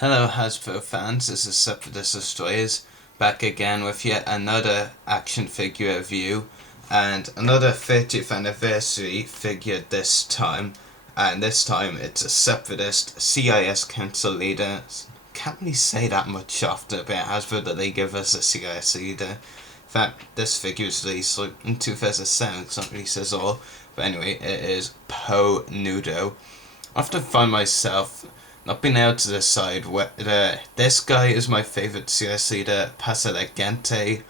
Hello Hasbro fans, this is Separatist Destroyers, back again with yet another action figure review, and another 30th anniversary figure this time, and this time it's a Separatist CIS Council leader. Can't really say that much after about Hasbro that they give us a CIS leader. In fact, this figure was released in 2007, so it really says all, but anyway, it is Nudo. I often find myself not being able to decide whether this guy is my favourite CS leader, Pasalegente,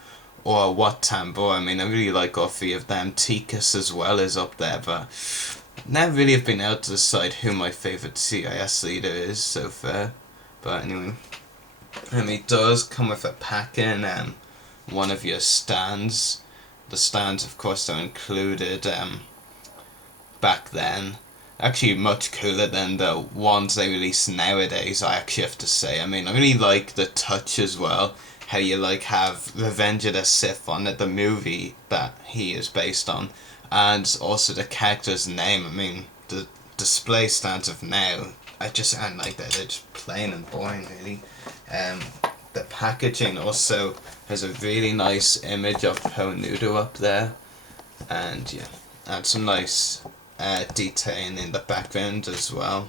or Watambo. I mean, I really like all three of them. Tikas as well is up there, but never really have been able to decide who my favourite CIS leader is so far. But anyway, he does come with a pack-in and one of your stands. The stands, of course, are included back then. Actually much cooler than the ones they release nowadays, I actually have to say. I mean, I really like the touch as well, how you have Revenge of the Sith on it, the movie that he is based on, and also the character's name. I mean, the display stands of now, I don't like that, they're just plain and boring really. The packaging also has a really nice image of Nudo up there, and yeah, and some nice detailing in the background as well.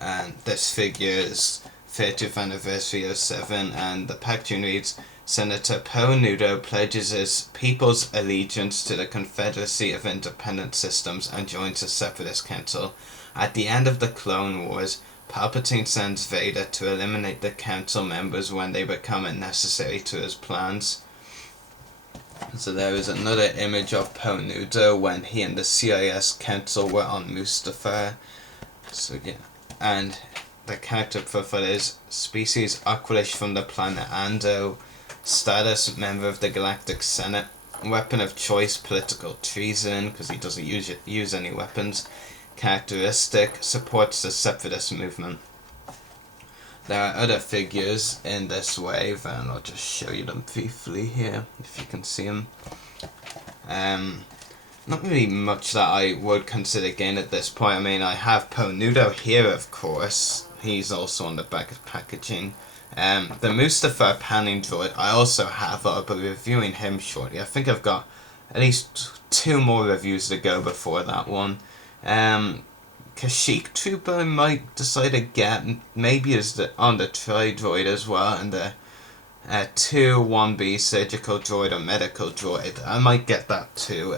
And this figure is 30th anniversary 07, and the packaging reads, Senator Nudo pledges his people's allegiance to the Confederacy of Independent Systems and joins the Separatist Council. At the end of the Clone Wars, Palpatine sends Vader to eliminate the council members when they become unnecessary to his plans. So there is another image of Nudo when he and the CIS Council were on Mustafar. So yeah, and the character profile is species Aqualish from the planet Ando, status member of the Galactic Senate, weapon of choice political treason because he doesn't use any weapons, characteristic supports the separatist movement. There are other figures in this wave, and I'll just show you them briefly here, if you can see them. Not really much that I would consider gain at this point. I mean, I have Nudo here, of course. He's also on the back of packaging. The Mustafar panning droid, I also have. I'll be reviewing him shortly. I think I've got at least 2 more reviews to go before that one. Kashyyyk Trooper I might decide to get, maybe is on the Tri-Droid as well, and the 2-1B Surgical Droid or Medical Droid. I might get that too.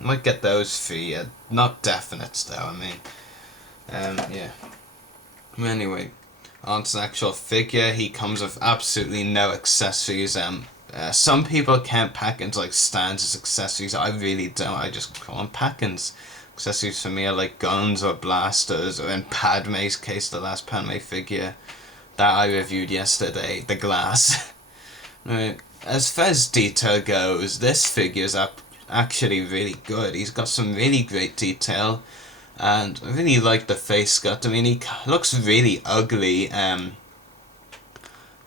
Might get those 3, not definites though, I mean. Yeah. Anyway, on to the actual figure. He comes with absolutely no accessories. Some people count pack-ins like stands as accessories. I really don't. I just call them pack-ins. Accessories for me are like guns or blasters, or in Padme's case, the last Padme figure that I reviewed yesterday, the glass. As far as detail goes, this figure is actually really good. He's got some really great detail, and I really like the face cut. I mean, he looks really ugly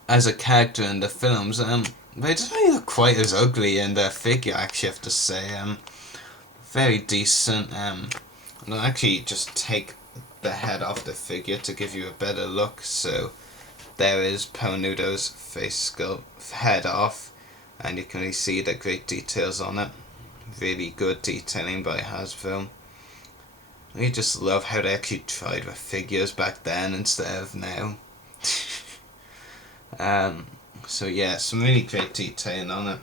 as a character in the films, but he doesn't really look quite as ugly in the figure, actually, I have to say. Very decent. I'll actually just take the head off the figure to give you a better look. So there is Nudo's face sculpt, head off, and you can really see the great details on it. Really good detailing by Hasbro. I just love how they actually tried with figures back then instead of now. So yeah, some really great detailing on it.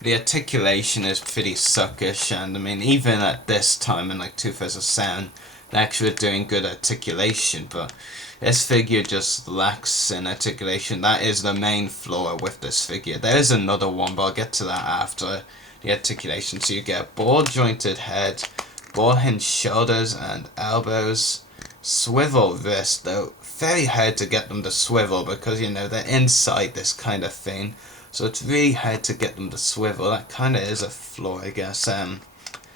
The articulation is pretty suckish, and I mean, even at this time in 2007, they actually were doing good articulation, but this figure just lacks in articulation. That is the main flaw with this figure. There is another one, but I'll get to that after the articulation. So you get a ball jointed head, ball hinged shoulders and elbows, swivel wrist, though very hard to get them to swivel because, you know, they're inside this kind of thing. So it's really hard to get them to swivel. That kind of is a flaw, I guess.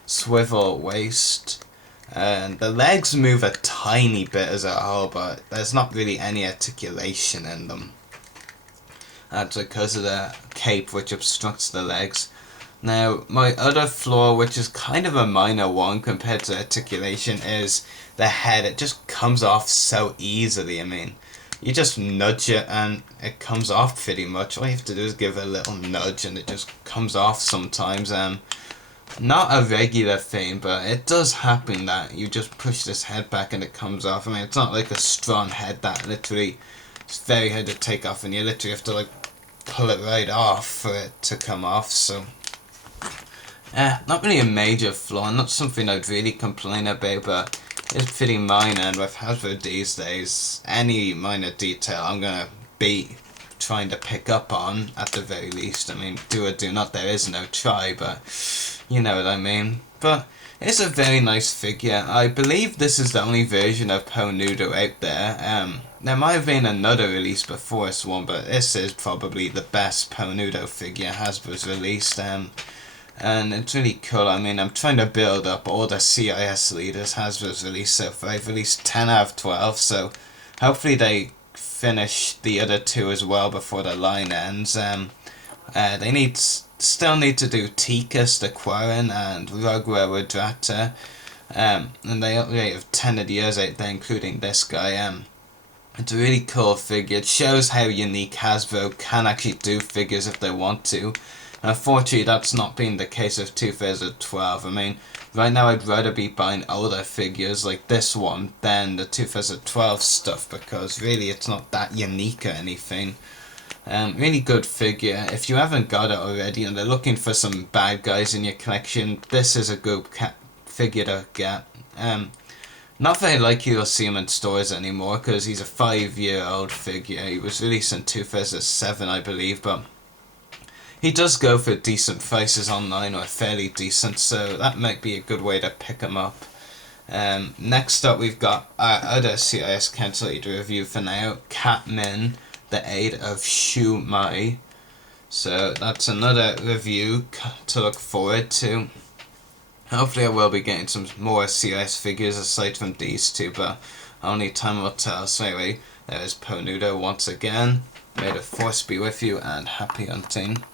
Swivel waist. And the legs move a tiny bit as a whole, but there's not really any articulation in them. That's because of the cape which obstructs the legs. Now, my other flaw, which is kind of a minor one compared to Articulation, is the head. It just comes off so easily. I mean, you just nudge it and it comes off pretty much. All you have to do is give it a little nudge and it just comes off sometimes. Not a regular thing, but it does happen that you just push this head back and it comes off. I mean, it's not like a strong head that literally it's very hard to take off, and you literally have to like pull it right off for it to come off. So not really a major flaw, not something I'd really complain about, but it's pretty minor. And with Hasbro these days, any minor detail I'm gonna be trying to pick up on at the very least. I mean, do or do not, there is no try, but you know what I mean. But it's a very nice figure. I believe this is the only version of Nudo out there. There might have been another release before this one, but this is probably the best Nudo figure Hasbro's released. And it's really cool. I mean, I'm trying to build up all the CIS leaders Hasbro's released so far. I've released 10 out of 12, so hopefully they finish the other 2 as well before the line ends. They still need to do Tikas, the Quarren, and Rugwa Wadrata. And they already have 10 of the years out there, including this guy. It's a really cool figure. It shows how unique Hasbro can actually do figures if they want to. Unfortunately, that's not been the case of 2012. I mean, right now I'd rather be buying older figures like this one than the 2012 stuff, because really it's not that unique or anything. Really good figure. If you haven't got it already and they're looking for some bad guys in your collection, this is a good figure to get. Not very likely you'll see him in stores anymore because he's a 5-year-old figure. He was released in 2007, I believe, but he does go for decent prices online, or fairly decent, so that might be a good way to pick him up. Next up, we've got our other CIS Council Aid review for now, Catmin, the Aid of Shu Mai. So that's another review to look forward to. Hopefully I will be getting some more CIS figures aside from these 2, but only time will tell. So anyway, there is Nudo once again. May the force be with you and happy hunting.